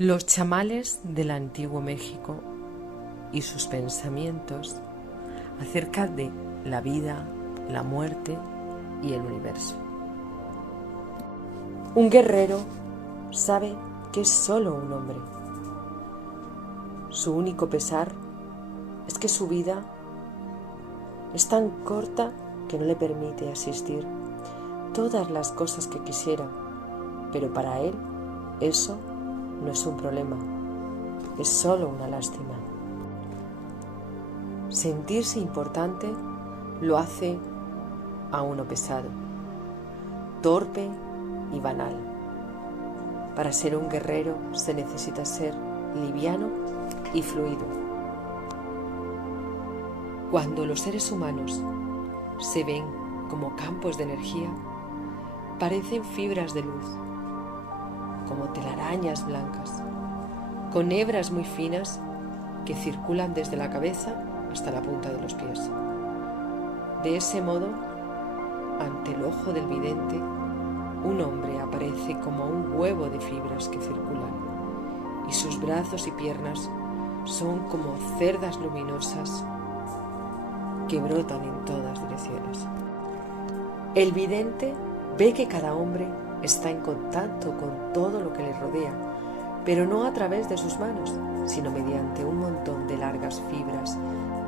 Los chamales del antiguo México y sus pensamientos acerca de la vida, la muerte y el universo. Un guerrero sabe que es solo un hombre. Su único pesar es que su vida es tan corta que no le permite asistir todas las cosas que quisiera, pero para él eso no es un problema, es solo una lástima. Sentirse importante lo hace a uno pesado, torpe y banal. Para ser un guerrero se necesita ser liviano y fluido. Cuando los seres humanos se ven como campos de energía, parecen fibras de luz, como telarañas blancas, con hebras muy finas que circulan desde la cabeza hasta la punta de los pies. De ese modo, ante el ojo del vidente, un hombre aparece como un huevo de fibras que circulan, y sus brazos y piernas son como cerdas luminosas que brotan en todas direcciones. El vidente ve que cada hombre está en contacto con todo lo que le rodea, pero no a través de sus manos, sino mediante un montón de largas fibras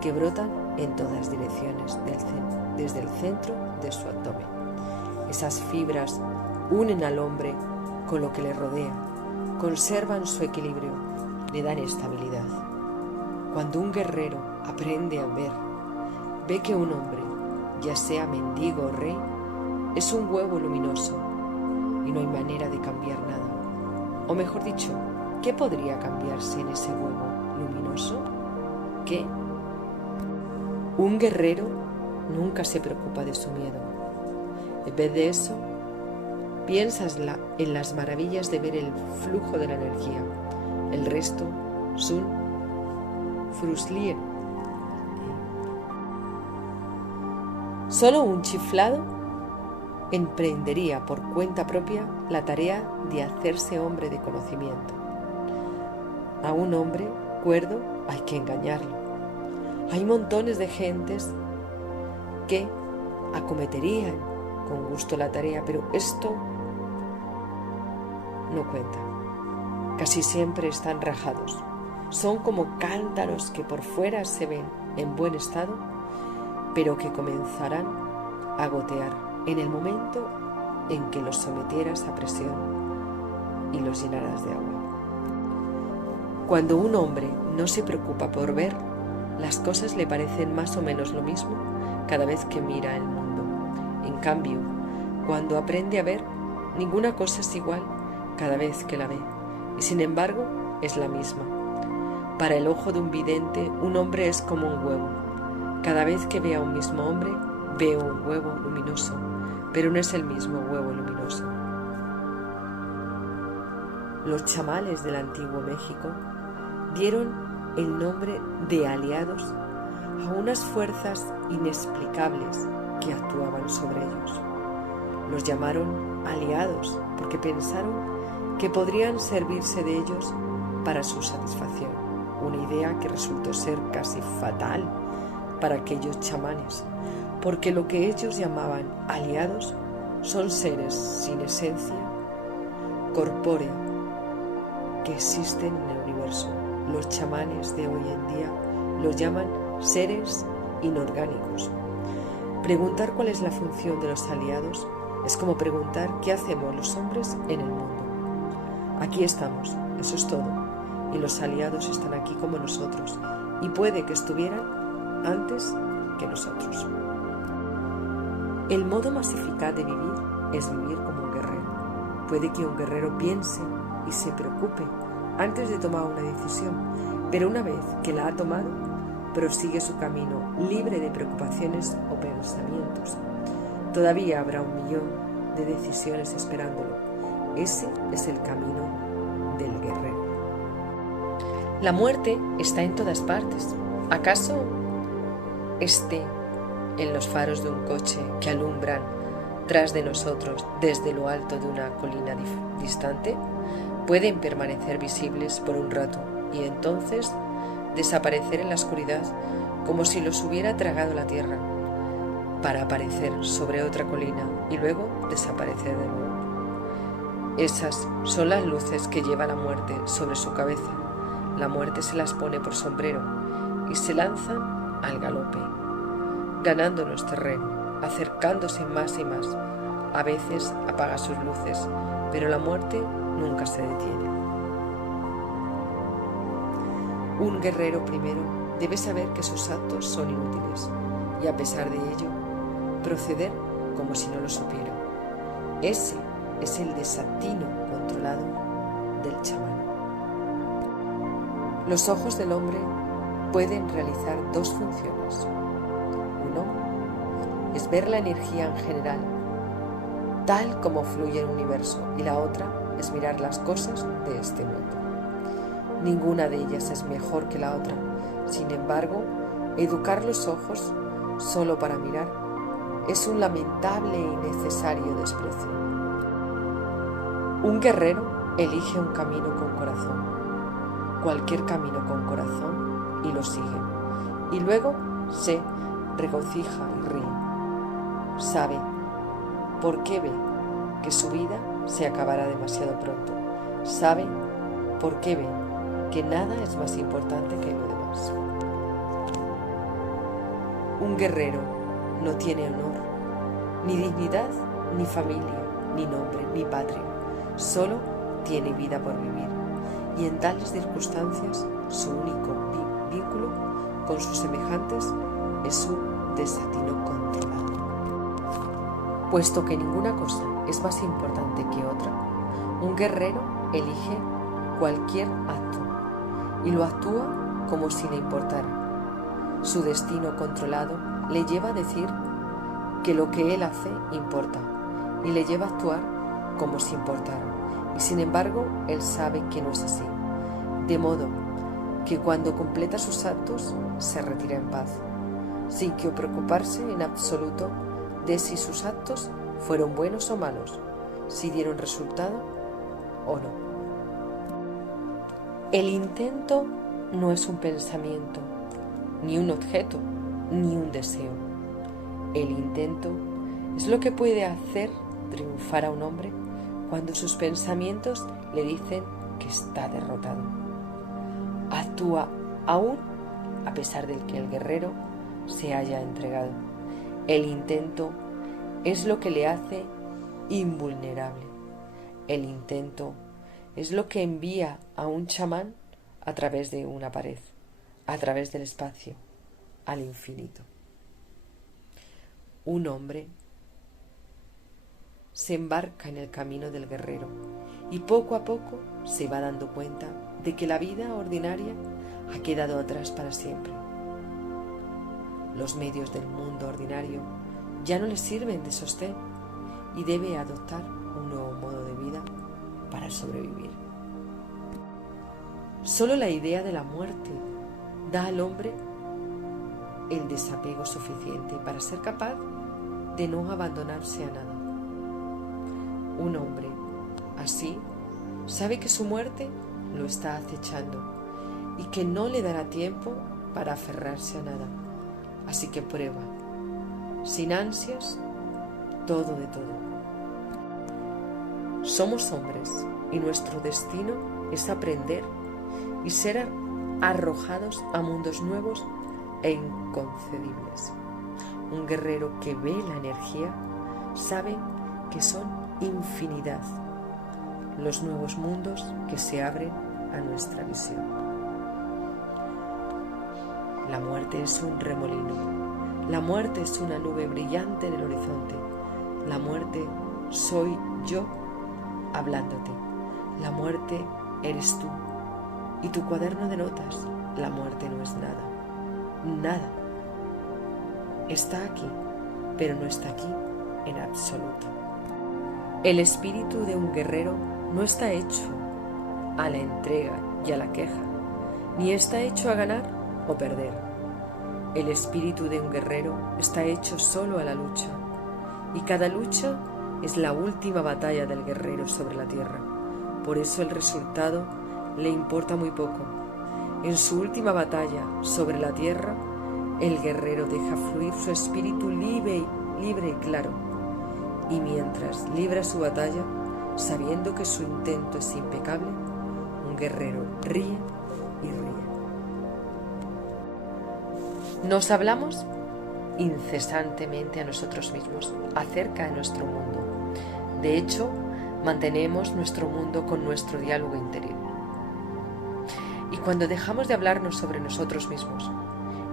que brotan en todas direcciones desde el centro de su abdomen. Esas fibras unen al hombre con lo que le rodea, conservan su equilibrio, le dan estabilidad. Cuando un guerrero aprende a ver, ve que un hombre, ya sea mendigo o rey, es un huevo luminoso y no hay manera de cambiar nada. O mejor dicho, ¿qué podría cambiarse en ese huevo luminoso? ¿Qué? Un guerrero nunca se preocupa de su miedo. En vez de eso, piensas en las maravillas de ver el flujo de la energía. El resto son fruslie. Solo un chiflado emprendería por cuenta propia la tarea de hacerse hombre de conocimiento. A un hombre cuerdo hay que engañarlo. Hay montones de gentes que acometerían con gusto la tarea, pero esto no cuenta. Casi siempre están rajados. Son como cántaros que por fuera se ven en buen estado, pero que comenzarán a gotear en el momento en que los sometieras a presión y los llenarás de agua. Cuando un hombre no se preocupa por ver, las cosas le parecen más o menos lo mismo cada vez que mira el mundo. En cambio, cuando aprende a ver, ninguna cosa es igual cada vez que la ve, y sin embargo es la misma. Para el ojo de un vidente, un hombre es como un huevo. Cada vez que ve a un mismo hombre, ve un huevo luminoso, pero no es el mismo huevo luminoso. Los chamales del antiguo México dieron el nombre de aliados a unas fuerzas inexplicables que actuaban sobre ellos. Los llamaron aliados porque pensaron que podrían servirse de ellos para su satisfacción, una idea que resultó ser casi fatal para aquellos chamanes, porque lo que ellos llamaban aliados son seres sin esencia corpórea que existen en el universo. Los chamanes de hoy en día los llaman seres inorgánicos. Preguntar cuál es la función de los aliados es como preguntar qué hacemos los hombres en el mundo. Aquí estamos, eso es todo, y los aliados están aquí como nosotros, y puede que estuvieran antes que nosotros. El modo más eficaz de vivir es vivir como un guerrero. Puede que un guerrero piense y se preocupe antes de tomar una decisión, pero una vez que la ha tomado, prosigue su camino libre de preocupaciones o pensamientos. Todavía habrá 1.000.000 de decisiones esperándolo. Ese es el camino del guerrero. La muerte está en todas partes. ¿Acaso esté en los faros de un coche que alumbran tras de nosotros desde lo alto de una colina distante? pueden permanecer visibles por un rato y entonces desaparecer en la oscuridad como si los hubiera tragado la tierra, para aparecer sobre otra colina y luego desaparecer de nuevo. Esas son las luces que lleva la muerte sobre su cabeza. La muerte se las pone por sombrero y se lanza al galope, ganándonos terreno, acercándose más y más. A veces apaga sus luces, pero la muerte nunca se detiene. Un guerrero primero debe saber que sus actos son inútiles y, a pesar de ello, proceder como si no lo supiera. Ese es el desatino controlado del chamán. Los ojos del hombre pueden realizar dos funciones. Uno es ver la energía en general, tal como fluye el universo, y la otra es mirar las cosas de este mundo. Ninguna de ellas es mejor que la otra. Sin embargo, educar los ojos solo para mirar es un lamentable e innecesario desprecio. Un guerrero elige un camino con corazón, cualquier camino con corazón, y lo sigue. Y luego se regocija y ríe. Sabe por qué ve que su vida se acabará demasiado pronto. Sabe por qué ve que nada es más importante que lo demás. Un guerrero no tiene honor, ni dignidad, ni familia, ni nombre, ni patria. Solo tiene vida por vivir. Y en tales circunstancias, su único vínculo con sus semejantes es su desatino controlado. Puesto que ninguna cosa es más importante que otra, un guerrero elige cualquier acto y lo actúa como si le importara. Su destino controlado le lleva a decir que lo que él hace importa y le lleva a actuar como si importara. Y sin embargo, él sabe que no es así. De modo que cuando completa sus actos, se retira en paz, sin que preocuparse en absoluto de si sus actos fueron buenos o malos, si dieron resultado o no. El intento no es un pensamiento, ni un objeto, ni un deseo. El intento es lo que puede hacer triunfar a un hombre cuando sus pensamientos le dicen que está derrotado. Actúa aún a pesar de que el guerrero se haya entregado. El intento es lo que le hace invulnerable. El intento es lo que envía a un chamán a través de una pared, a través del espacio, al infinito. Un hombre se embarca en el camino del guerrero y poco a poco se va dando cuenta de que la vida ordinaria ha quedado atrás para siempre. Los medios del mundo ordinario ya no le sirven de sostén y debe adoptar un nuevo modo de vida para sobrevivir. Solo la idea de la muerte da al hombre el desapego suficiente para ser capaz de no abandonarse a nada. Un hombre así sabe que su muerte lo está acechando y que no le dará tiempo para aferrarse a nada. Así que prueba, sin ansias, todo de todo. Somos hombres y nuestro destino es aprender y ser arrojados a mundos nuevos e inconcebibles. Un guerrero que ve la energía sabe que son infinidad los nuevos mundos que se abren a nuestra visión. La muerte es un remolino. La muerte es una nube brillante en el horizonte. La muerte soy yo hablándote. La muerte eres tú. Y tu cuaderno de notas, la muerte no es nada. Nada. Está aquí, pero no está aquí en absoluto. El espíritu de un guerrero no está hecho a la entrega y a la queja, ni está hecho a ganar o perder. El espíritu de un guerrero está hecho solo a la lucha, y cada lucha es la última batalla del guerrero sobre la tierra. Por eso el resultado le importa muy poco. En su última batalla sobre la tierra, el guerrero deja fluir su espíritu libre y claro. Y mientras libra su batalla, sabiendo que su intento es impecable, un guerrero ríe y ríe. Nos hablamos incesantemente a nosotros mismos acerca de nuestro mundo. De hecho, mantenemos nuestro mundo con nuestro diálogo interior. Y cuando dejamos de hablarnos sobre nosotros mismos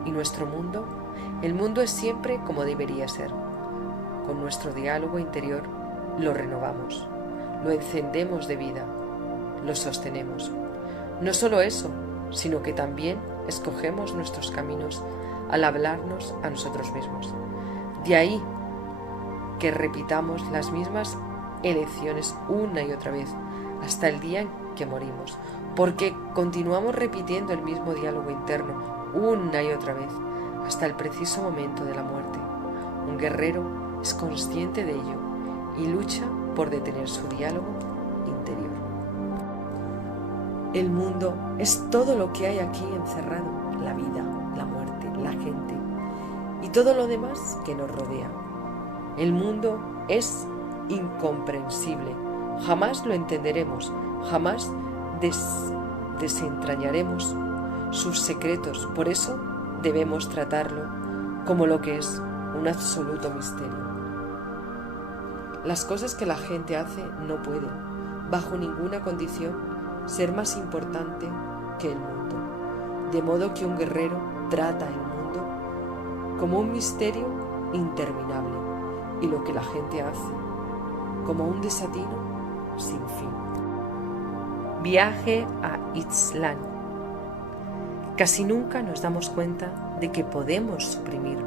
y nuestro mundo, el mundo es siempre como debería ser. Con nuestro diálogo interior lo renovamos, lo encendemos de vida, lo sostenemos. No solo eso, sino que también escogemos nuestros caminos al hablarnos a nosotros mismos. De ahí que repitamos las mismas elecciones una y otra vez hasta el día en que morimos, porque continuamos repitiendo el mismo diálogo interno una y otra vez hasta el preciso momento de la muerte. Un guerrero es consciente de ello y lucha por detener su diálogo interior. El mundo es todo lo que hay aquí encerrado, la vida, la muerte, la gente y todo lo demás que nos rodea. El mundo es incomprensible, jamás lo entenderemos, jamás desentrañaremos sus secretos, por eso debemos tratarlo como lo que es, un absoluto misterio. Las cosas que la gente hace no pueden, bajo ninguna condición, ser más importante que el mundo, de modo que un guerrero trata el mundo como un misterio interminable y lo que la gente hace como un desatino sin fin. Viaje a Ixtlán. Casi nunca nos damos cuenta de que podemos suprimir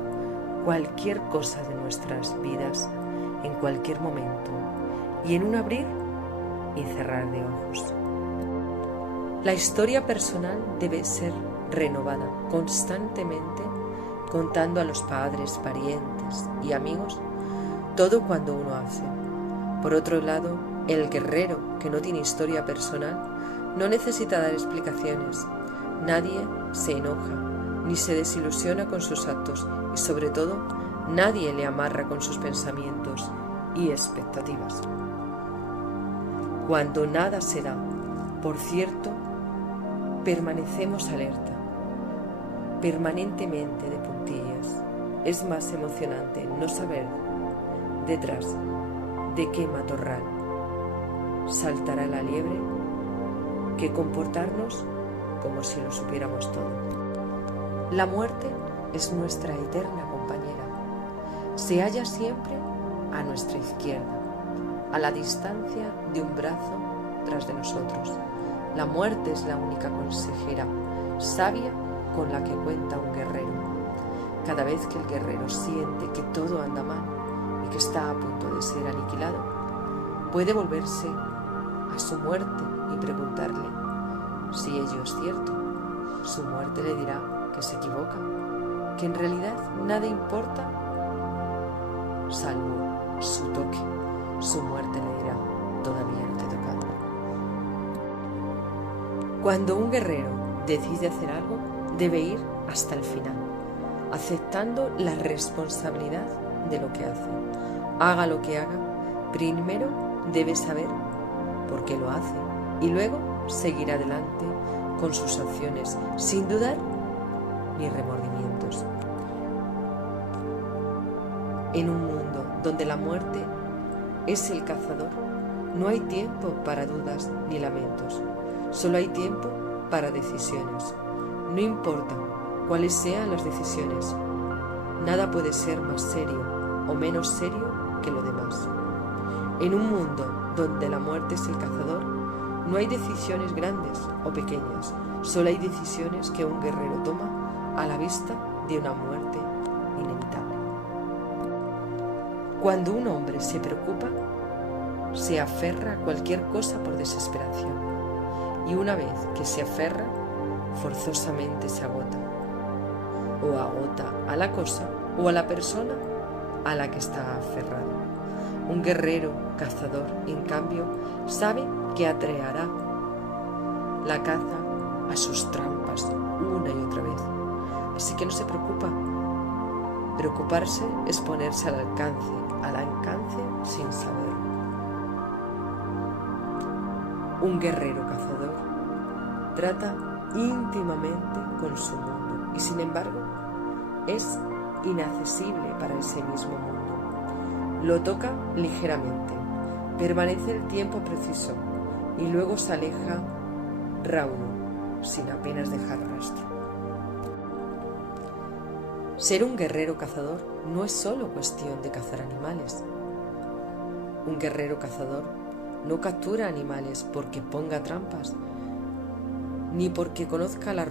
cualquier cosa de nuestras vidas en cualquier momento y en un abrir y cerrar de ojos. La historia personal debe ser renovada constantemente, contando a los padres, parientes y amigos todo cuando uno hace. Por otro lado, el guerrero que no tiene historia personal no necesita dar explicaciones. Nadie se enoja ni se desilusiona con sus actos y sobre todo nadie le amarra con sus pensamientos y expectativas. Cuando nada se da, por cierto, permanecemos alerta, permanentemente de puntillas. Es más emocionante no saber detrás de qué matorral saltará la liebre que comportarnos como si lo supiéramos todo. La muerte es nuestra eterna compañera. Se halla siempre a nuestra izquierda, a la distancia de un brazo tras de nosotros. La muerte es la única consejera sabia con la que cuenta un guerrero. Cada vez que el guerrero siente que todo anda mal y que está a punto de ser aniquilado, puede volverse a su muerte y preguntarle si ello es cierto. Su muerte le dirá que se equivoca, que en realidad nada importa salvo su toque. Su muerte le dirá: todavía no te he tocado. Cuando un guerrero decide hacer algo, debe ir hasta el final, aceptando la responsabilidad de lo que hace. Haga lo que haga, primero debe saber por qué lo hace y luego seguir adelante con sus acciones sin dudar ni remordimientos. En un mundo donde la muerte es el cazador, no hay tiempo para dudas ni lamentos, solo hay tiempo para decisiones. No importa cuáles sean las decisiones, nada puede ser más serio o menos serio que lo demás. En un mundo donde la muerte es el cazador, no hay decisiones grandes o pequeñas, solo hay decisiones que un guerrero toma a la vista de una muerte inevitable. Cuando un hombre se preocupa, se aferra a cualquier cosa por desesperación, y una vez que se aferra, forzosamente se agota, o agota a la cosa o a la persona a la que está aferrado, Un guerrero cazador, en cambio, sabe que atraerá la caza a sus trampas una y otra vez. Así que no se preocupa. Preocuparse es ponerse al alcance sin saberlo. Un guerrero cazador trata íntimamente con su mundo y sin embargo es inaccesible para ese mismo mundo. Lo toca ligeramente, permanece el tiempo preciso y luego se aleja raudo, sin apenas dejar rastro. Ser un guerrero cazador no es solo cuestión de cazar animales. Un guerrero cazador no captura animales porque ponga trampas, ni porque conozca las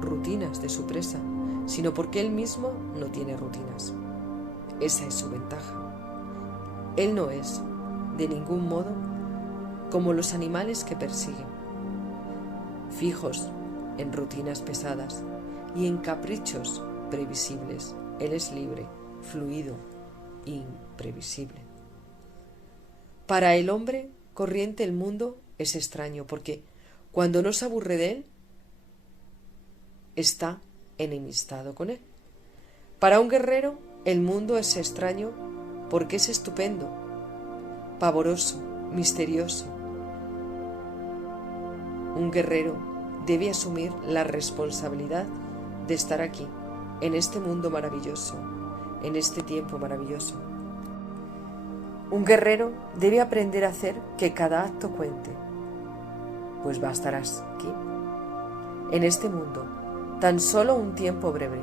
rutinas de su presa, sino porque él mismo no tiene rutinas. Esa es su ventaja. Él no es, de ningún modo, como los animales que persiguen, fijos en rutinas pesadas y en caprichos previsibles. Él es libre, fluido, imprevisible. Para el hombre corriente el mundo es extraño porque cuando no se aburre de él, está enemistado con él. Para un guerrero el mundo es extraño porque es estupendo, pavoroso, misterioso. Un guerrero debe asumir la responsabilidad de estar aquí, en este mundo maravilloso, en este tiempo maravilloso. Un guerrero debe aprender a hacer que cada acto cuente, pues va a estar aquí, en este mundo, tan solo un tiempo breve,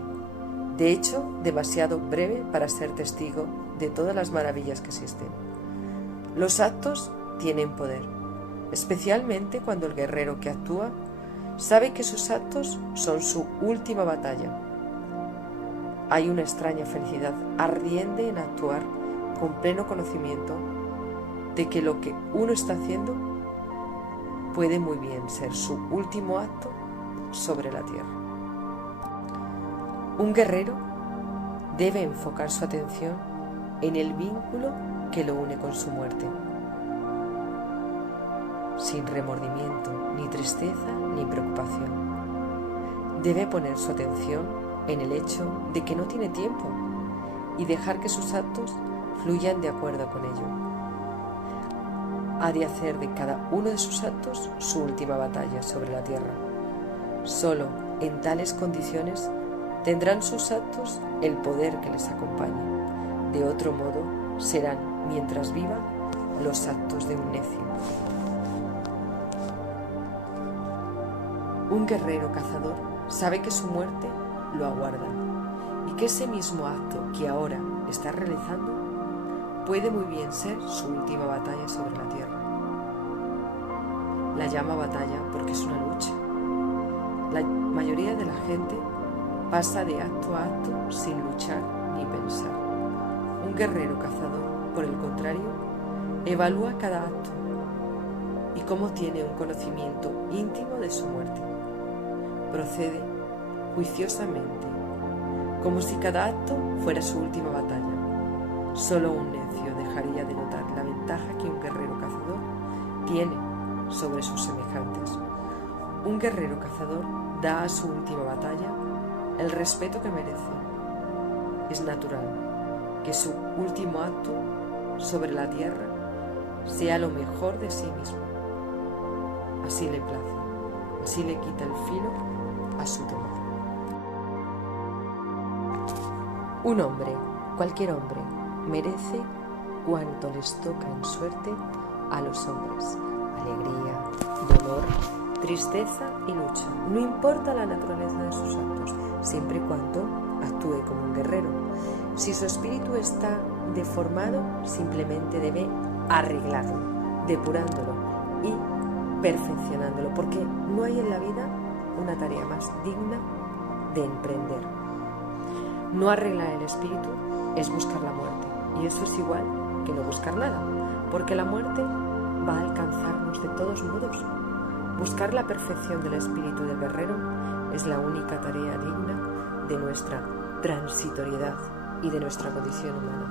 de hecho demasiado breve para ser testigo de todas las maravillas que existen. Los actos tienen poder, especialmente cuando el guerrero que actúa sabe que sus actos son su última batalla. Hay una extraña felicidad ardiente en actuar con pleno conocimiento de que lo que uno está haciendo puede muy bien ser su último acto sobre la tierra. Un guerrero debe enfocar su atención en el vínculo que lo une con su muerte, sin remordimiento, ni tristeza, ni preocupación. Debe poner su atención en el hecho de que no tiene tiempo y dejar que sus actos fluyan de acuerdo con ello. Ha de hacer de cada uno de sus actos su última batalla sobre la tierra. Solo en tales condiciones tendrán sus actos el poder que les acompañe. De otro modo, serán, mientras viva, los actos de un necio. Un guerrero cazador sabe que su muerte lo aguarda y que ese mismo acto que ahora está realizando puede muy bien ser su última batalla sobre la tierra. La llama batalla porque es una lucha. La mayoría de la gente pasa de acto a acto sin luchar ni pensar. Un guerrero cazador, por el contrario, evalúa cada acto y cómo tiene un conocimiento íntimo de su muerte. Procede juiciosamente, como si cada acto fuera su última batalla. Solo un necio dejaría de notar la ventaja que un guerrero cazador tiene sobre sus semejantes. Un guerrero cazador da a su última batalla el respeto que merece. Es natural que su último acto sobre la tierra sea lo mejor de sí mismo. Así le place, así le quita el filo a su temor. Un hombre, cualquier hombre, merece cuanto les toca en suerte a los hombres: alegría, dolor, tristeza y lucha. No importa la naturaleza de sus actos, siempre y cuando actúe como un guerrero. Si su espíritu está deformado, simplemente debe arreglarlo, depurándolo y perfeccionándolo, porque no hay en la vida una tarea más digna de emprender. No arreglar el espíritu es buscar la muerte, y eso es igual que no buscar nada, porque la muerte va a alcanzarnos de todos modos. Buscar la perfección del espíritu del guerrero es la única tarea digna de nuestra transitoriedad y de nuestra condición humana.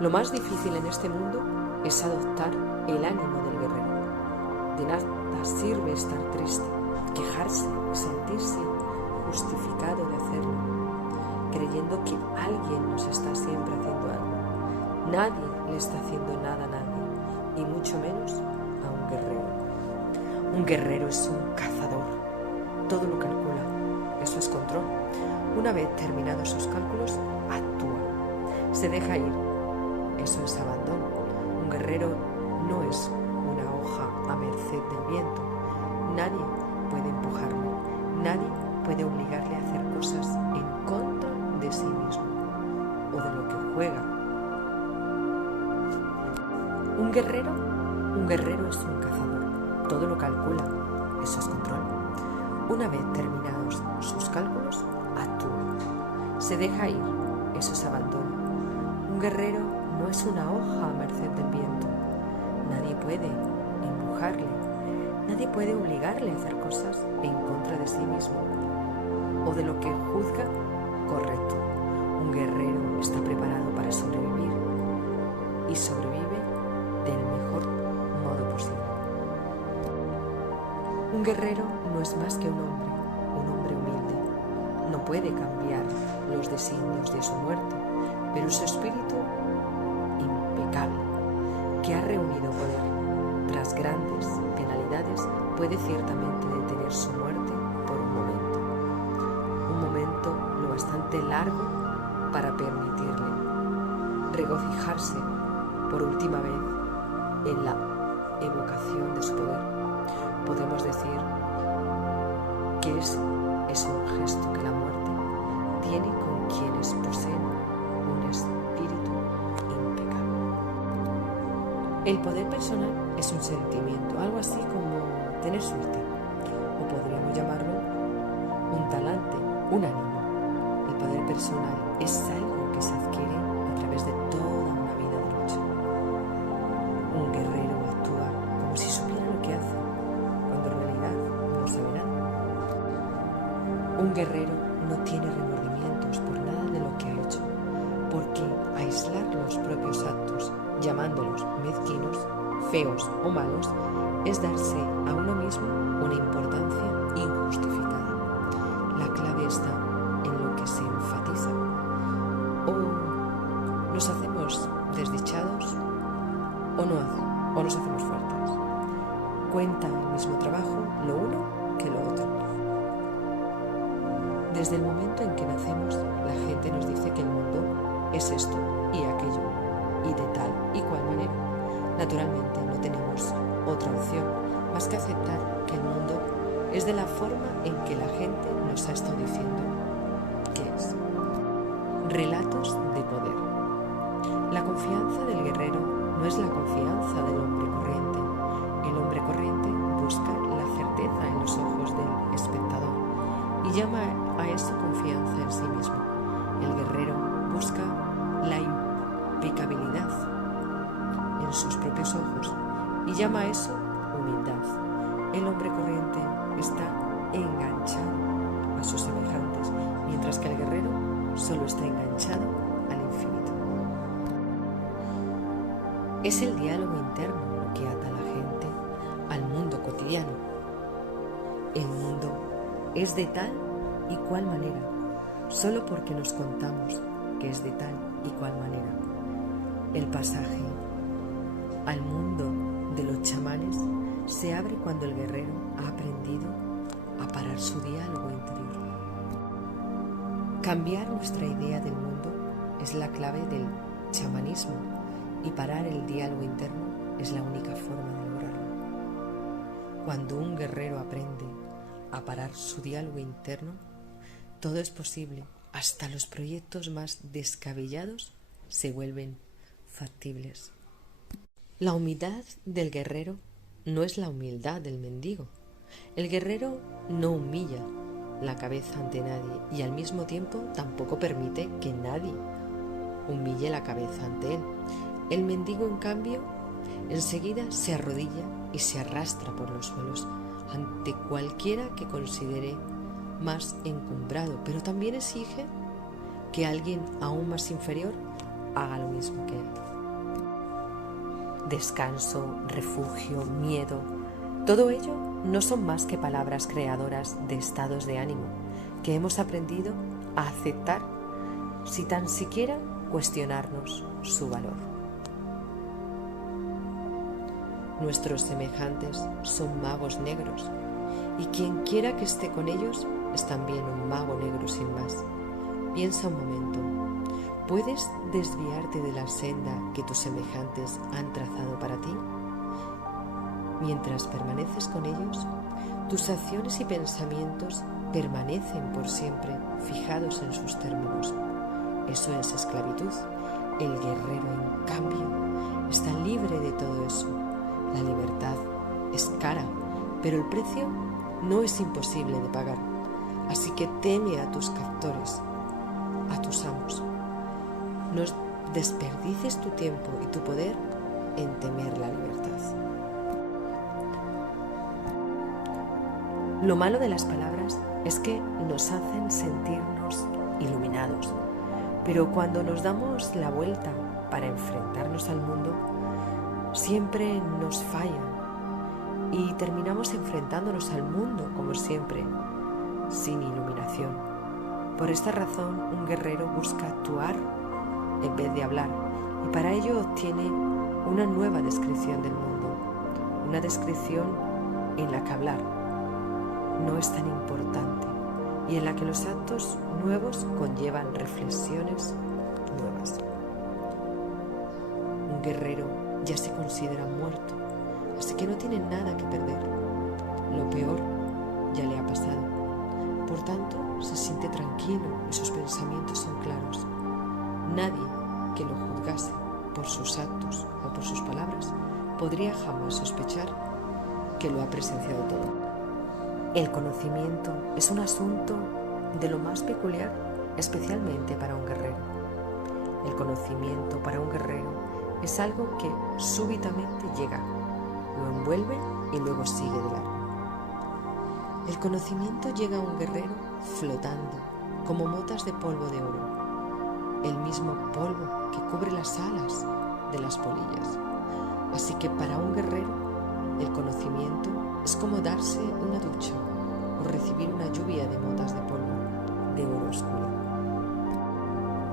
Lo más difícil en este mundo es adoptar el ánimo del guerrero. De nada sirve estar triste, quejarse y sentirse justificado de hacerlo, creyendo que alguien nos está siempre haciendo algo. Nadie le está haciendo nada a nadie, y mucho menos a un guerrero. Un guerrero es un cazador. Todo lo calcula. Eso es control. Una vez terminados sus cálculos, actúa. Se deja ir. Eso es abandono. Un guerrero no es una hoja a merced del viento. Nadie puede empujarle. Nadie puede obligarle a hacer cosas en contra de sí mismo o de lo que juega. Un guerrero es un cazador. Todo lo calcula. Eso es control. Una vez terminados sus cálculos, actúa. Se deja ir. Eso es abandono. Un guerrero no es una hoja a merced del viento. Nadie puede empujarle. Nadie puede obligarle a hacer cosas en contra de sí mismo o de lo que juzga correcto. Un guerrero está preparado para sobrevivir y sobrevive del mejor modo posible. Un guerrero no es más que un hombre humilde. No puede cambiar los designios de su muerte, pero su espíritu impecable, que ha reunido poder tras grandes penalidades, puede ciertamente detener su muerte por un momento lo bastante largo para permitirle regocijarse por última vez en la evocación de su poder. Podemos decir que es un gesto que la muerte tiene con quienes poseen un espíritu impecable. El poder personal es un sentimiento, algo así como tener suerte, o podríamos llamarlo un talante, un ánimo. El poder personal es algo que se adquiere a través de toda una vida de lucha. Un guerrero actúa como si supiera lo que hace, cuando en realidad no sabe nada. Un guerrero no tiene remordimientos por nada de lo que ha hecho, porque aislar los propios actos, llamándolos mezquinos, feos o malos, es darse a uno mismo una importancia injustificada. La clave está en lo que se enfatiza. O nos hacemos desdichados o nos hacemos fuertes. Cuenta el mismo trabajo lo uno que lo otro. Desde el momento en que nacemos, la gente nos dice que el mundo es esto y aquello, y de tal y cual manera. Naturalmente no tenemos otra opción más que aceptar que el mundo es de la forma en que la gente nos ha estado diciendo que es. Relatos de poder. La confianza del guerrero no es la confianza del hombre corriente. El hombre corriente busca la certeza en los ojos del espectador y llama a eso confianza en sí mismo. El guerrero busca la impecabilidad en sus propios ojos y llama a eso humildad. El hombre corriente está enganchado a sus semejantes, mientras que el guerrero solo está enganchado al infinito. Es el diálogo interno lo que ata a la gente al mundo cotidiano. El mundo es de tal y cual manera, solo porque nos contamos que es de tal y cual manera. El pasaje al mundo de los chamanes se abre cuando el guerrero ha aprendido a parar su diálogo interior. Cambiar nuestra idea del mundo es la clave del chamanismo y parar el diálogo interno es la única forma de lograrlo. Cuando un guerrero aprende a parar su diálogo interno, todo es posible, hasta los proyectos más descabellados se vuelven factibles. La humildad del guerrero no es la humildad del mendigo. El guerrero no humilla la cabeza ante nadie y al mismo tiempo tampoco permite que nadie humille la cabeza ante él. El mendigo, en cambio, enseguida se arrodilla y se arrastra por los suelos ante cualquiera que considere más encumbrado, pero también exige que alguien aún más inferior haga lo mismo que él. descanso, refugio, miedo, todo ello no son más que palabras creadoras de estados de ánimo que hemos aprendido a aceptar sin tan siquiera cuestionarnos su valor. Nuestros semejantes son magos negros y quien quiera que esté con ellos es también un mago negro sin más. Piensa un momento. ¿Puedes desviarte de la senda que tus semejantes han trazado para ti? Mientras permaneces con ellos, tus acciones y pensamientos permanecen por siempre fijados en sus términos. Eso es esclavitud. El guerrero, en cambio, está libre de todo eso. La libertad es cara, pero el precio no es imposible de pagar. Así que teme a tus captores, a tus amos. No desperdicies tu tiempo y tu poder en temer la libertad. Lo malo de las palabras es que nos hacen sentirnos iluminados, pero cuando nos damos la vuelta para enfrentarnos al mundo, siempre nos fallan y terminamos enfrentándonos al mundo como siempre, sin iluminación. Por esta razón, un guerrero busca actuar en vez de hablar, y para ello obtiene una nueva descripción del mundo, una descripción en la que hablar no es tan importante y en la que los actos nuevos conllevan reflexiones nuevas. Un guerrero ya se considera muerto, así que no tiene nada que perder. Lo peor ya le ha pasado. Por tanto, se siente tranquilo y sus pensamientos son claros. Nadie que lo juzgase por sus actos o por sus palabras podría jamás sospechar que lo ha presenciado todo. El conocimiento es un asunto de lo más peculiar, especialmente para un guerrero. El conocimiento para un guerrero es algo que súbitamente llega, lo envuelve y luego sigue de largo. El conocimiento llega a un guerrero flotando, como motas de polvo de oro, el mismo polvo que cubre las alas de las polillas. Así que para un guerrero, el conocimiento es como darse una ducha o recibir una lluvia de motas de polvo de oro oscuro.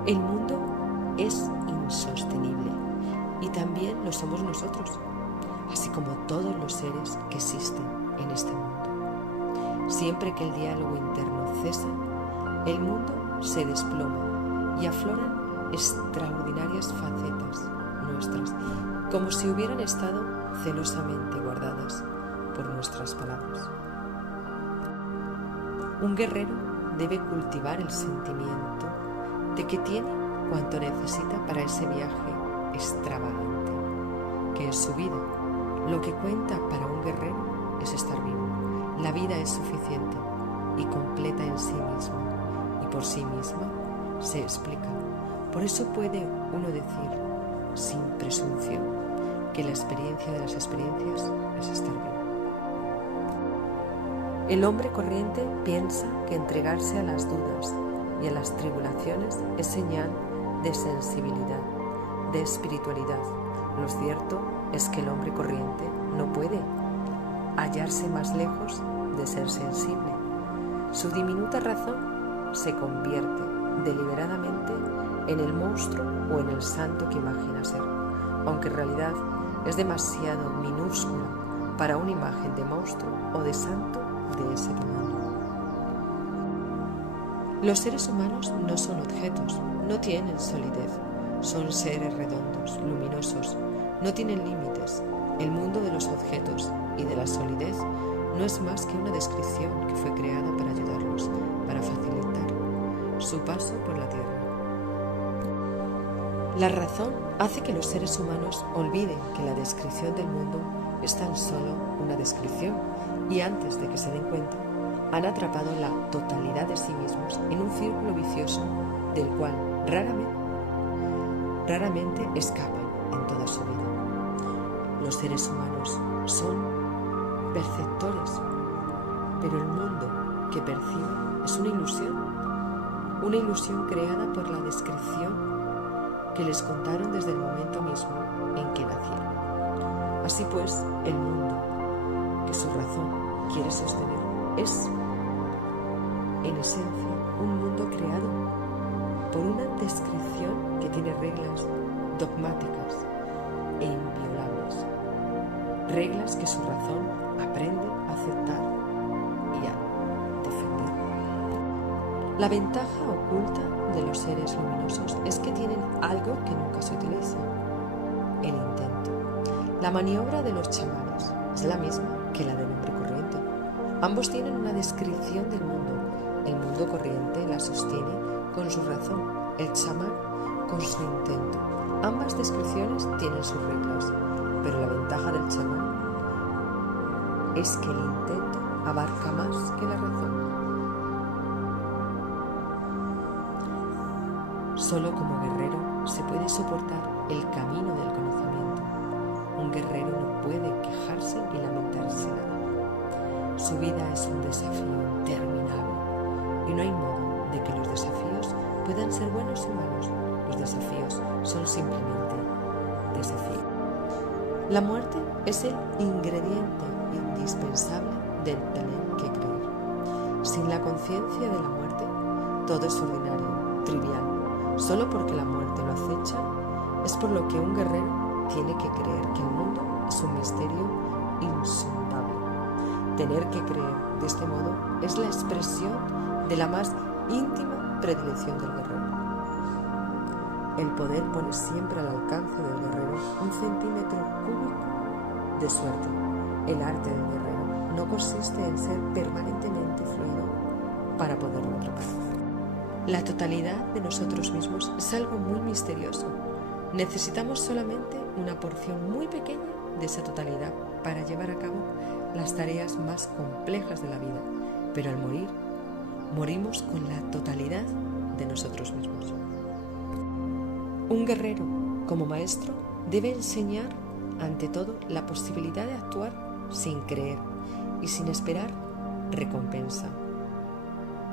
El mundo es insostenible y también lo somos nosotros, así como todos los seres que existen en este mundo. Siempre que el diálogo interno cesa, el mundo se desploma y afloran extraordinarias facetas nuestras, como si hubieran estado celosamente guardadas por nuestras palabras. Un guerrero debe cultivar el sentimiento de que tiene cuanto necesita para ese viaje extravagante, que es su vida. Lo que cuenta para un guerrero es estar vivo. La vida es suficiente y completa en sí misma, y por sí misma se explica. Por eso puede uno decir, sin presunción, que la experiencia de las experiencias es estar vivo. El hombre corriente piensa que entregarse a las dudas y a las tribulaciones es señal de sensibilidad, de espiritualidad. Lo cierto es que el hombre corriente no puede hallarse más lejos de ser sensible. Su diminuta razón se convierte deliberadamente en el monstruo o en el santo que imagina ser, aunque en realidad es demasiado minúscula para una imagen de monstruo o de santo de ese tamaño. Los seres humanos no son objetos, no tienen solidez, son seres redondos, luminosos, no tienen límites. El mundo de los objetos y de la solidez no es más que una descripción que fue creada para ayudarlos, para facilitar su paso por la tierra. La razón hace que los seres humanos olviden que la descripción del mundo es tan solo una descripción y antes de que se den cuenta, han atrapado la totalidad de sí mismos en un círculo vicioso del cual raramente escapan en toda su vida. Los seres humanos son perceptores, pero el mundo que perciben es una ilusión creada por la descripción que les contaron desde el momento mismo en que nacieron. Así pues, el mundo que su razón quiere sostener es, en esencia, un mundo creado por una descripción que tiene reglas dogmáticas e inviolables, reglas que su razón aprende a aceptar y a defender. La ventaja oculta de los seres luminosos es que tienen algo que nunca se utiliza: el intento. La maniobra de los chamanes es la misma que la del hombre corriente. Ambos tienen una descripción del mundo. El mundo corriente la sostiene con su razón, el chamán con su intento. Ambas descripciones tienen sus reglas, pero la ventaja del chamán es que el intento abarca más que la razón. Solo como guerrero se puede soportar el camino del conocimiento. Un guerrero no puede quejarse ni lamentarse nada. Su vida es un desafío interminable y no hay modo de que los desafíos puedan ser buenos o malos. Los desafíos son simplemente desafíos. La muerte es el ingrediente indispensable del tener que creer. Sin la conciencia de la muerte, todo es ordinario, trivial. Solo porque la muerte lo acecha es por lo que un guerrero tiene que creer que el mundo es un misterio insondable. Tener que creer de este modo es la expresión de la más íntima predilección del guerrero. El poder pone siempre al alcance del guerrero un centímetro cúbico de suerte. El arte del guerrero no consiste en ser permanentemente fluido para poderlo atrapar. La totalidad de nosotros mismos es algo muy misterioso. Necesitamos solamente una porción muy pequeña de esa totalidad para llevar a cabo las tareas más complejas de la vida. Pero al morir, morimos con la totalidad de nosotros mismos. Un guerrero, como maestro, debe enseñar, ante todo, la posibilidad de actuar sin creer y sin esperar recompensa.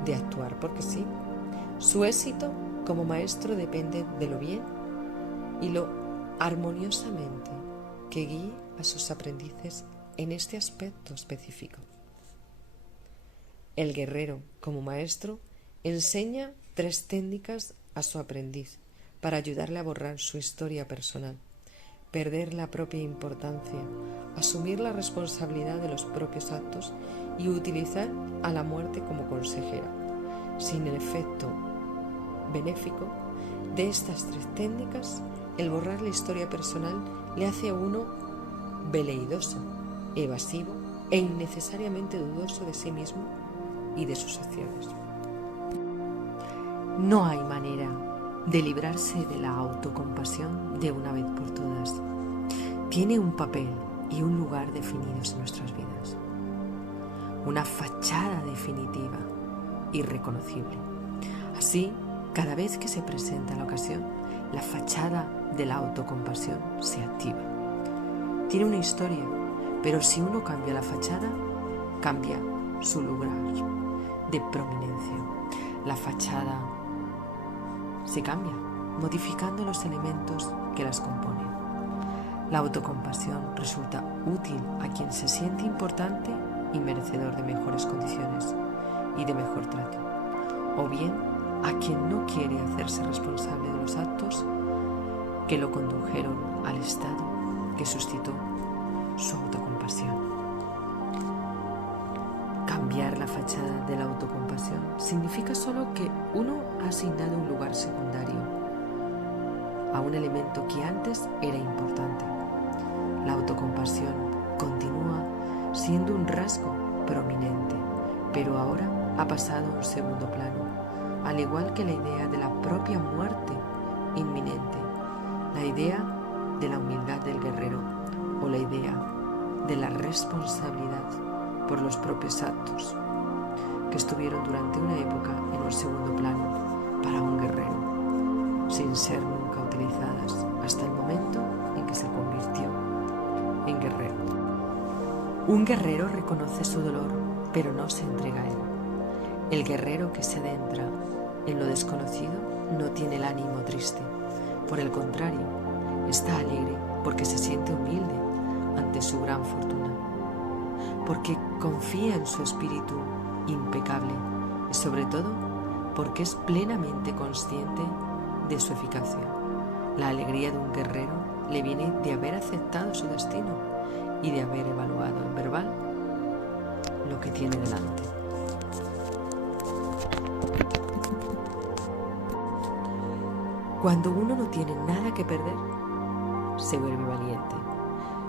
De actuar porque sí. Su éxito como maestro depende de lo bien y lo armoniosamente que guíe a sus aprendices en este aspecto específico. El guerrero, como maestro, enseña 3 técnicas a su aprendiz para ayudarle a borrar su historia personal, perder la propia importancia, asumir la responsabilidad de los propios actos y utilizar a la muerte como consejera. Sin el efecto benéfico de estas 3 técnicas, el borrar la historia personal le hace a uno veleidoso, evasivo e innecesariamente dudoso de sí mismo y de sus acciones. No hay manera de librarse de la autocompasión de una vez por todas. Tiene un papel y un lugar definidos en nuestras vidas, una fachada definitiva y reconocible. Así, cada vez que se presenta la ocasión, la fachada de la autocompasión se activa. Tiene una historia, pero si uno cambia la fachada, cambia su lugar de prominencia. La fachada se cambia, modificando los elementos que las componen. La autocompasión resulta útil a quien se siente importante y merecedor de mejores condiciones y de mejor trato, o bien a quien no quiere hacerse responsable de los actos que lo condujeron al estado que suscitó su autocompasión. Cambiar la fachada de la autocompasión significa solo que uno ha asignado un lugar secundario a un elemento que antes era importante. La autocompasión continúa siendo un rasgo prominente, pero ahora ha pasado a un segundo plano, al igual que la idea de la propia muerte inminente, la idea de la humildad del guerrero o la idea de la responsabilidad por los propios actos, que estuvieron durante una época en un segundo plano para un guerrero, sin ser nunca utilizadas hasta el momento en que se convirtió en guerrero. Un guerrero reconoce su dolor, pero no se entrega a él. El guerrero que se adentra en lo desconocido no tiene el ánimo triste. Por el contrario, está alegre porque se siente humilde ante su gran fortuna, porque confía en su espíritu impecable y sobre todo porque es plenamente consciente de su eficacia. La alegría de un guerrero le viene de haber aceptado su destino y de haber evaluado en verbal lo que tiene delante. Cuando uno no tiene nada que perder, se vuelve valiente.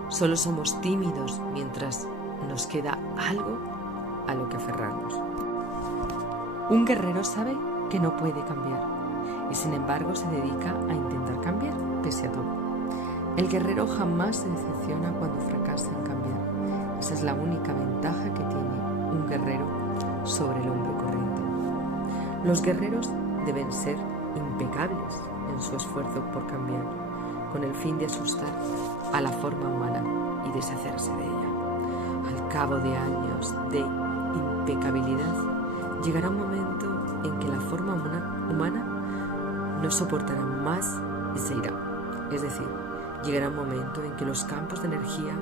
Solo somos tímidos mientras nos queda algo a lo que aferrarnos. Un guerrero sabe que no puede cambiar y sin embargo se dedica a intentar cambiar pese a todo. El guerrero jamás se decepciona cuando fracasa en cambiar. Esa es la única ventaja que tiene un guerrero sobre el hombre corriente. Los guerreros deben ser impecables en su esfuerzo por cambiar, con el fin de asustar a la forma humana y deshacerse de ella. Al cabo de años de impecabilidad, llegará un momento en que la forma humana no soportará más y se irá. Es decir, llegará un momento en que los campos de energía,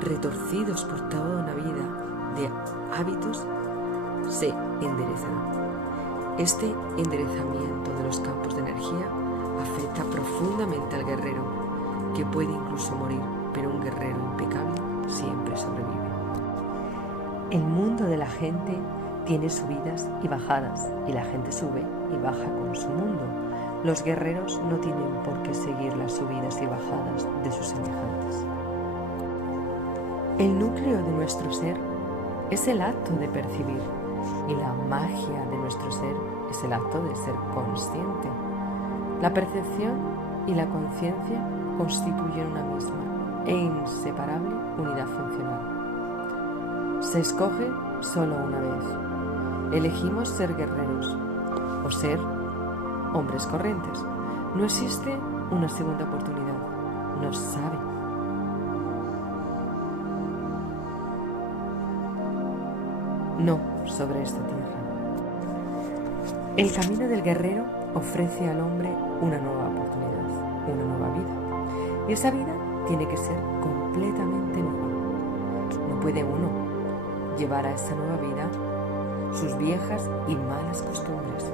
retorcidos por toda una vida de hábitos, se enderezarán. Este enderezamiento de los campos de energía afecta profundamente al guerrero, que puede incluso morir, pero un guerrero impecable siempre sobrevive. El mundo de la gente tiene subidas y bajadas, y la gente sube y baja con su mundo. Los guerreros no tienen por qué seguir las subidas y bajadas de sus semejantes. El núcleo de nuestro ser es el acto de percibir, y la magia de nuestro ser es el acto de ser consciente. La percepción y la conciencia constituyen una misma e inseparable unidad funcional. Se escoge solo una vez. Elegimos ser guerreros o ser hombres corrientes. No existe una segunda oportunidad. No sabe. No sobre esta tierra. El camino del guerrero ofrece al hombre una nueva oportunidad, una nueva vida. Y esa vida tiene que ser completamente nueva. No puede uno llevar a esa nueva vida sus viejas y malas costumbres.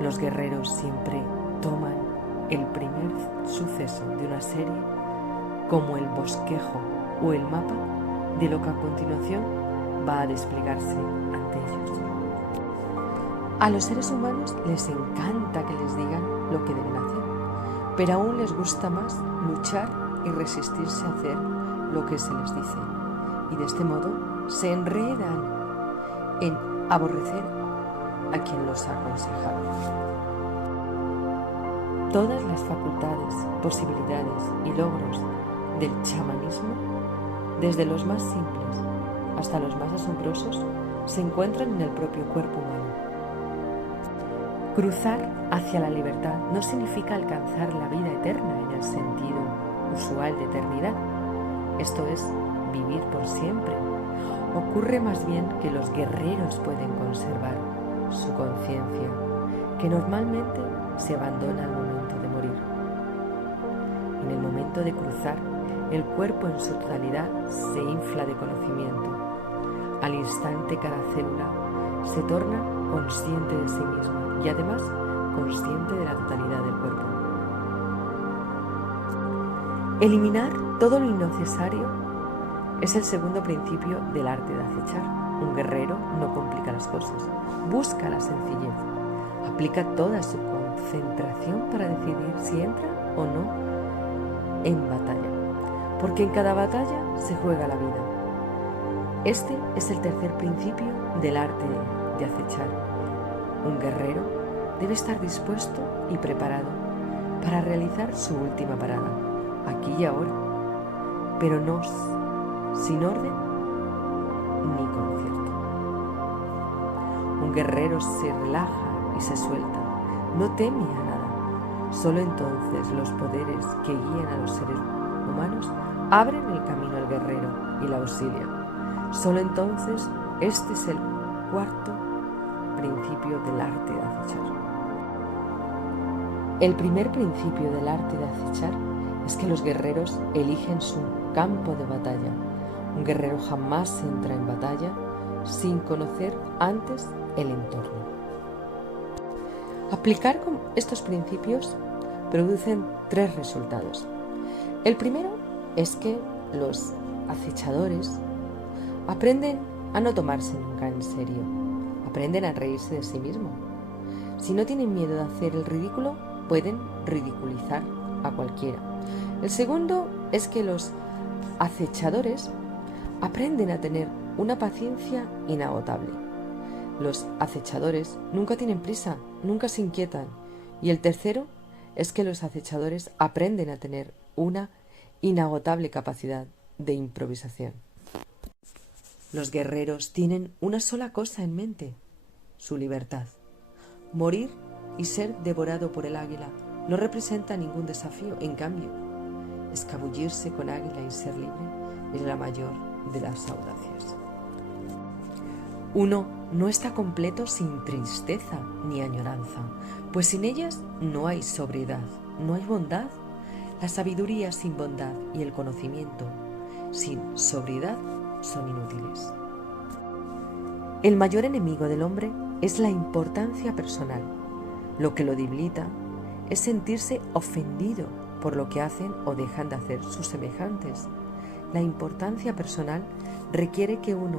Los guerreros siempre toman el primer suceso de una serie como el bosquejo o el mapa de lo que a continuación va a desplegarse ante ellos. A los seres humanos les encanta que les digan lo que deben hacer, pero aún les gusta más luchar y resistirse a hacer lo que se les dice, y de este modo se enredan en aborrecer a quien los ha aconsejado. Todas las facultades, posibilidades y logros del chamanismo, desde los más simples hasta los más asombrosos, se encuentran en el propio cuerpo humano. Cruzar hacia la libertad no significa alcanzar la vida eterna en el sentido usual de eternidad. Esto es vivir por siempre. Ocurre más bien que los guerreros pueden conservar su conciencia, que normalmente se abandona al momento de morir. En el momento de cruzar, el cuerpo en su totalidad se infla de conocimiento. Al instante cada célula se torna consciente de sí misma y además consciente de la totalidad del cuerpo. Eliminar todo lo innecesario es el segundo principio del arte de acechar. Un guerrero no complica las cosas, busca la sencillez, aplica toda su concentración para decidir si entra o no en batalla, porque en cada batalla se juega la vida. Este es el tercer principio del arte de acechar. Un guerrero debe estar dispuesto y preparado para realizar su última parada, aquí y ahora, pero no sin orden ni concierto. Un guerrero se relaja y se suelta, no teme a nada. Solo entonces los poderes que guían a los seres humanos abren el camino al guerrero y la auxilian. Solo entonces este es el cuarto principio del arte de acechar. El primer principio del arte de acechar es que los guerreros eligen su campo de batalla. Un guerrero jamás entra en batalla sin conocer antes el entorno. Aplicar estos principios producen 3 resultados. El primero es que los acechadores aprenden a no tomarse nunca en serio, aprenden a reírse de sí mismos. Si no tienen miedo de hacer el ridículo, pueden ridiculizar a cualquiera. El segundo es que los acechadores aprenden a tener una paciencia inagotable. Los acechadores nunca tienen prisa, nunca se inquietan. Y el tercero es que los acechadores aprenden a tener una inagotable capacidad de improvisación. Los guerreros tienen una sola cosa en mente: su libertad. Morir y ser devorado por el águila no representa ningún desafío. En cambio, escabullirse con águila y ser libre es la mayor de las audacias. Uno no está completo sin tristeza ni añoranza, pues sin ellas no hay sobriedad, no hay bondad. La sabiduría sin bondad y el conocimiento sin sobriedad son inútiles. El mayor enemigo del hombre es la importancia personal. Lo que lo debilita es sentirse ofendido por lo que hacen o dejan de hacer sus semejantes. La importancia personal requiere que uno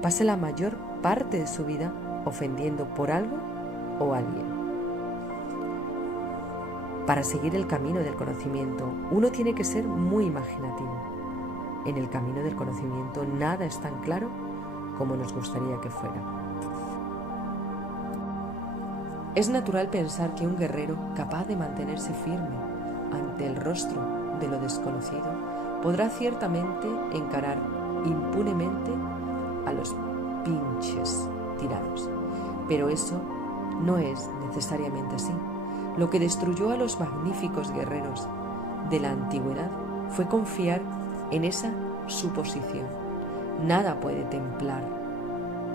pase la mayor parte de su vida ofendiendo por algo o alguien. Para seguir el camino del conocimiento, uno tiene que ser muy imaginativo. En el camino del conocimiento nada es tan claro como nos gustaría que fuera. Es natural pensar que un guerrero capaz de mantenerse firme ante el rostro de lo desconocido podrá ciertamente encarar impunemente a los pinches tiranos. Pero eso no es necesariamente así. Lo que destruyó a los magníficos guerreros de la antigüedad fue confiar en esa suposición. Nada puede templar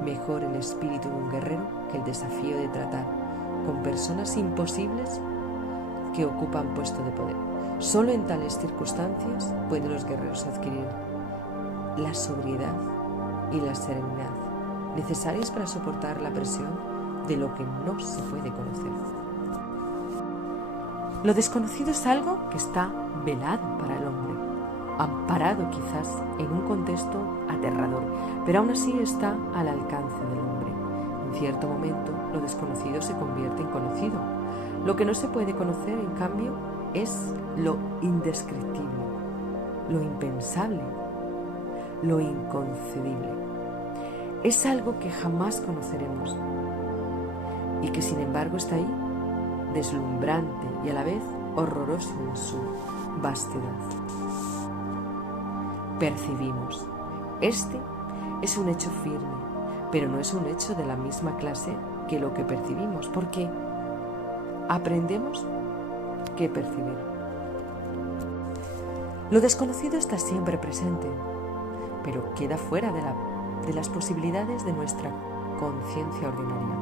mejor el espíritu de un guerrero que el desafío de tratar con personas imposibles que ocupan puesto de poder. Solo en tales circunstancias pueden los guerreros adquirir la sobriedad y la serenidad necesarias para soportar la presión de lo que no se puede conocer. Lo desconocido es algo que está velado para el hombre, amparado quizás en un contexto aterrador, pero aún así está al alcance del hombre. En cierto momento, lo desconocido se convierte en conocido. Lo que no se puede conocer, en cambio, es lo indescriptible, lo impensable, lo inconcebible. Es algo que jamás conoceremos y que sin embargo está ahí, deslumbrante y a la vez horroroso en su vastedad. Percibimos. Este es un hecho firme, pero no es un hecho de la misma clase que lo que percibimos, porque aprendemos qué percibir. Lo desconocido está siempre presente, pero queda fuera de las posibilidades de nuestra conciencia ordinaria.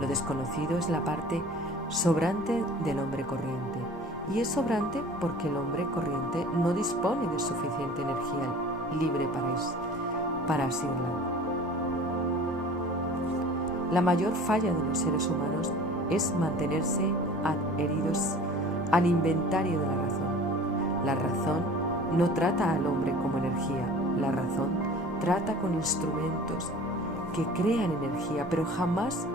Lo desconocido es la parte sobrante del hombre corriente, y es sobrante porque el hombre corriente no dispone de suficiente energía libre para asirla. La mayor falla de los seres humanos es mantenerse adheridos al inventario de la razón. La razón no trata al hombre como energía, la razón trata con instrumentos que crean energía, pero jamás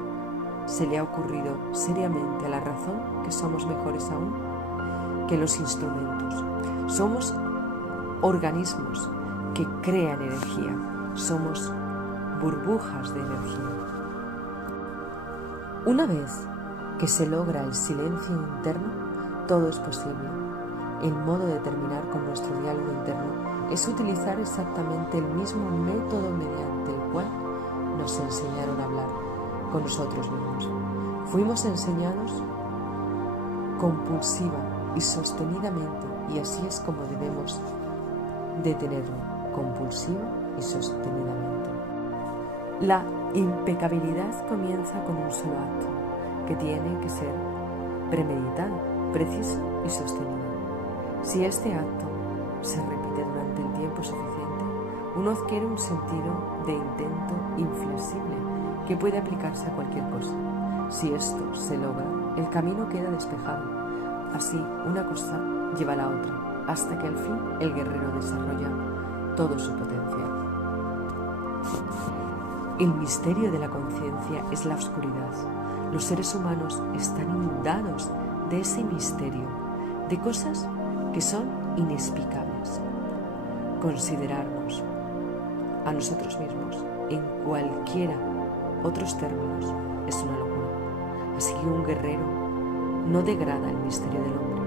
se le ha ocurrido seriamente a la razón que somos mejores aún que los instrumentos. Somos organismos que crean energía, somos burbujas de energía. Una vez que se logra el silencio interno, todo es posible. El modo de terminar con nuestro diálogo interno es utilizar exactamente el mismo método mediante el cual nos enseñaron a hablar con nosotros mismos. Fuimos enseñados compulsiva y sostenidamente, y así es como debemos detenerlo, compulsiva y sostenidamente. La impecabilidad comienza con un solo acto, que tiene que ser premeditado, preciso y sostenido. Si este acto se repite durante el tiempo suficiente, uno adquiere un sentido de intento inflexible que puede aplicarse a cualquier cosa. Si esto se logra, el camino queda despejado. Así, una cosa lleva a la otra, hasta que al fin el guerrero desarrolla todo su potencial. El misterio de la conciencia es la oscuridad. Los seres humanos están inundados de ese misterio, de cosas que son inexplicables. Considerarnos a nosotros mismos en cualquiera otros términos es una locura. Así que un guerrero no degrada el misterio del hombre,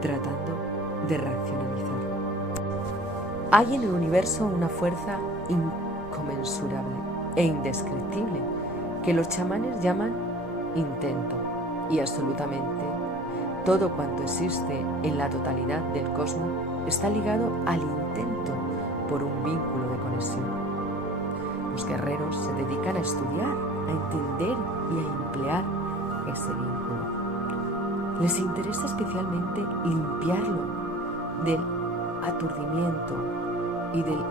tratando de racionalizarlo. Hay en el universo una fuerza inconmensurable e indescriptible que los chamanes llaman intento, y absolutamente todo cuanto existe en la totalidad del cosmos está ligado al intento por un vínculo de conexión. Los guerreros se dedican a estudiar, a entender y a emplear ese vínculo. Les interesa especialmente limpiarlo del aturdimiento y del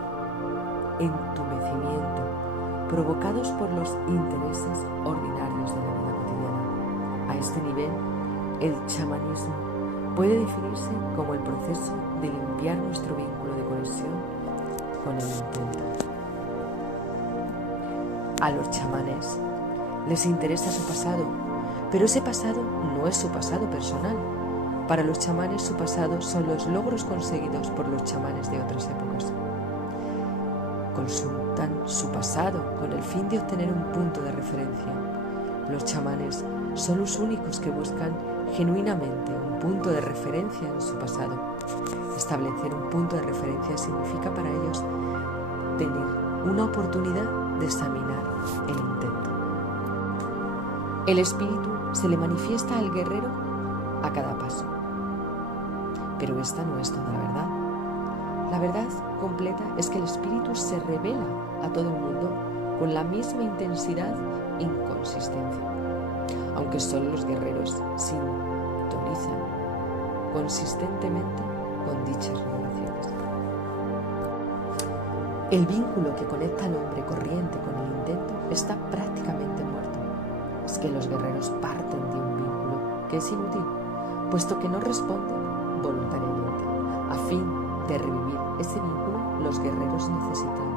entumecimiento provocados por los intereses ordinarios de la vida cotidiana. A este nivel, el chamanismo puede definirse como el proceso de limpiar nuestro vínculo de conexión con el intento. A los chamanes les interesa su pasado, pero ese pasado no es su pasado personal. Para los chamanes su pasado son los logros conseguidos por los chamanes de otras épocas. Consultan su pasado con el fin de obtener un punto de referencia. Los chamanes son los únicos que buscan genuinamente un punto de referencia en su pasado. Establecer un punto de referencia significa para ellos tener una oportunidad de examinar el intento. El espíritu se le manifiesta al guerrero a cada paso. Pero esta no es toda la verdad. La verdad completa es que el espíritu se revela a todo el mundo con la misma intensidad e inconsistencia, aunque solo los guerreros sintonizan consistentemente con dichas revelaciones. El vínculo que conecta al hombre corriente con el intento está prácticamente muerto. Es que los guerreros parten de un vínculo que es inútil, puesto que no responden voluntariamente. A fin de revivir ese vínculo, los guerreros necesitan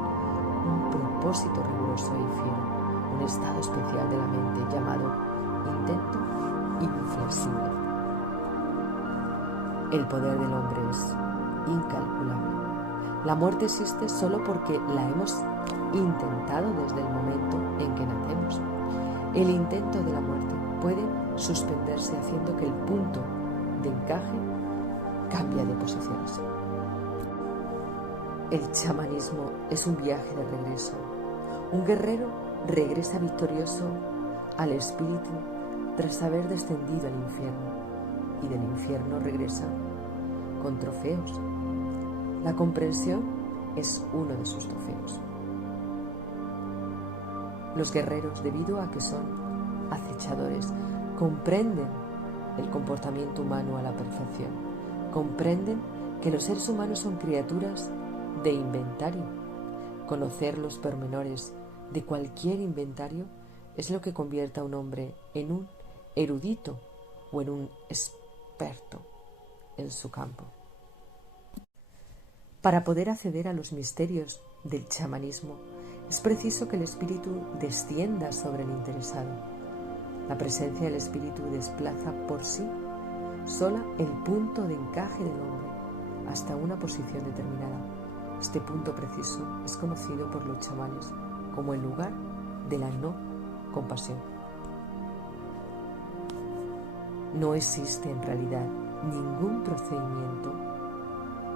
un propósito riguroso y fiel, un estado especial de la mente llamado intento inflexible. El poder del hombre es incalculable. La muerte existe solo porque la hemos intentado desde el momento en que nacemos. El intento de la muerte puede suspenderse haciendo que el punto de encaje cambie de posiciones. El chamanismo es un viaje de regreso. Un guerrero regresa victorioso al espíritu tras haber descendido al infierno, y del infierno regresa con trofeos. La comprensión es uno de sus trofeos. Los guerreros, debido a que son acechadores, comprenden el comportamiento humano a la perfección. Comprenden que los seres humanos son criaturas de inventario. Conocer los pormenores de cualquier inventario es lo que convierte a un hombre en un erudito o en un experto en su campo. Para poder acceder a los misterios del chamanismo, es preciso que el espíritu descienda sobre el interesado. La presencia del espíritu desplaza por sí sola el punto de encaje del hombre hasta una posición determinada. Este punto preciso es conocido por los chamanes como el lugar de la no compasión. No existe en realidad ningún procedimiento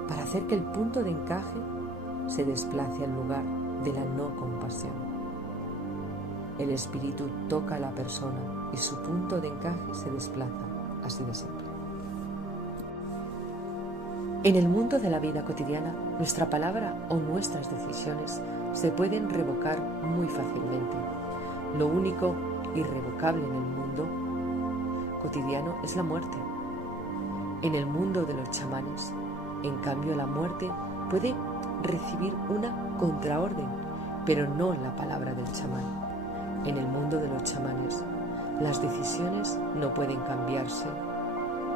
para hacer que el punto de encaje se desplace al lugar de la no compasión. El espíritu toca a la persona y su punto de encaje se desplaza, así de simple. En el mundo de la vida cotidiana, nuestra palabra o nuestras decisiones se pueden revocar muy fácilmente. Lo único irrevocable en el mundo cotidiano es la muerte. En el mundo de los chamanes, en cambio, la muerte puede recibir una contraorden, pero no la palabra del chamán. En el mundo de los chamanes, las decisiones no pueden cambiarse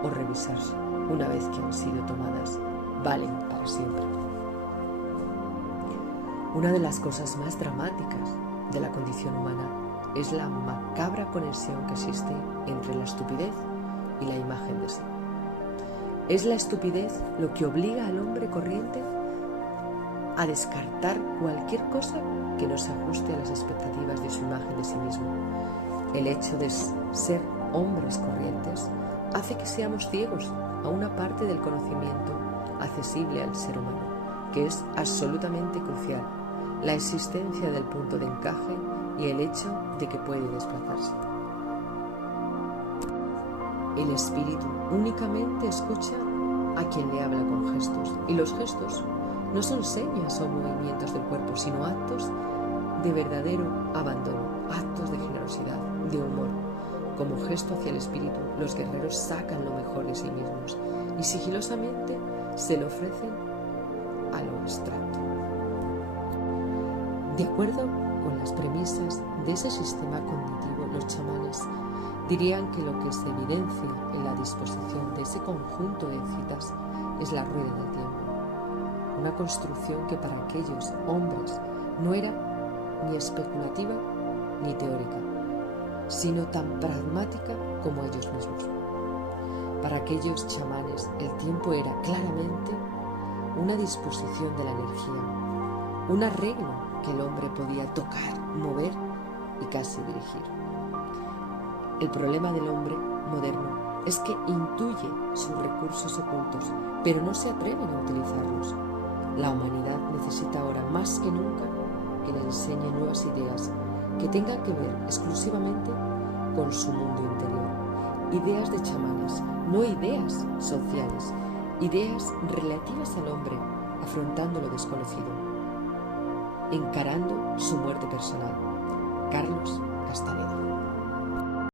o revisarse. Una vez que han sido tomadas, valen para siempre. Una de las cosas más dramáticas de la condición humana es la macabra conexión que existe entre la estupidez y la imagen de sí. Es la estupidez lo que obliga al hombre corriente a descartar cualquier cosa que no se ajuste a las expectativas de su imagen de sí mismo. El hecho de ser hombres corrientes hace que seamos ciegos a una parte del conocimiento accesible al ser humano, que es absolutamente crucial: la existencia del punto de encaje y el hecho de que puede desplazarse. El espíritu únicamente escucha a quien le habla con gestos, y los gestos no son señas o movimientos del cuerpo, sino actos de verdadero abandono, actos de generosidad, de humor. Como gesto hacia el espíritu, los guerreros sacan lo mejor de sí mismos y sigilosamente se lo ofrecen a lo abstracto. De acuerdo con las premisas de ese sistema cognitivo, los chamanes dirían que lo que se evidencia en la disposición de ese conjunto de citas es la rueda del tiempo, una construcción que para aquellos hombres no era ni especulativa ni teórica, sino tan pragmática como ellos mismos. Para aquellos chamanes el tiempo era claramente una disposición de la energía, un arreglo que el hombre podía tocar, mover y casi dirigir. El problema del hombre moderno es que intuye sus recursos ocultos, pero no se atreven a utilizarlos. La humanidad necesita ahora más que nunca que le enseñe nuevas ideas que tengan que ver exclusivamente con su mundo interior. Ideas de chamanes, no ideas sociales, ideas relativas al hombre, afrontando lo desconocido, encarando su muerte personal. Carlos Castaneda.